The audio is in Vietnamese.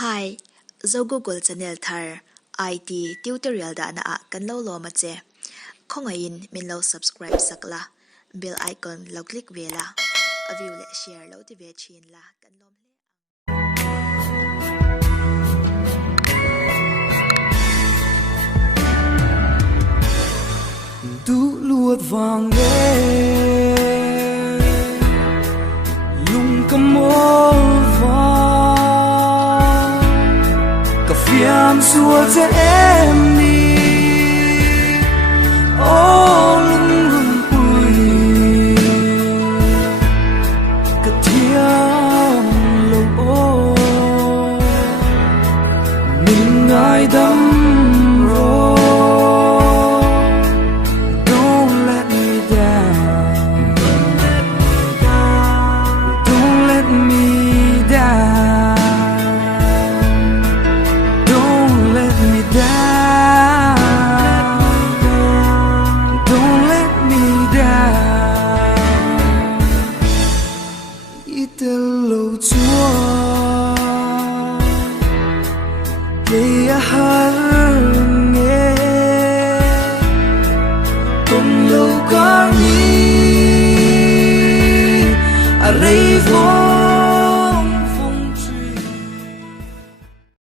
Hi, zo Google channel thar IT tutorial da na a kan lo lo ma che khonga in min lo subscribe sakla bell icon lo click vela a view le share lo ti ve chin la kan lom du luat vàng ghé lung cầm mô vàng cà phiam xua cho em đi ô lung lung bùi cà thiam lâu ô mình ngài đắm lâu chúa để hát nghe cùng lâu ca nghi ở đây vô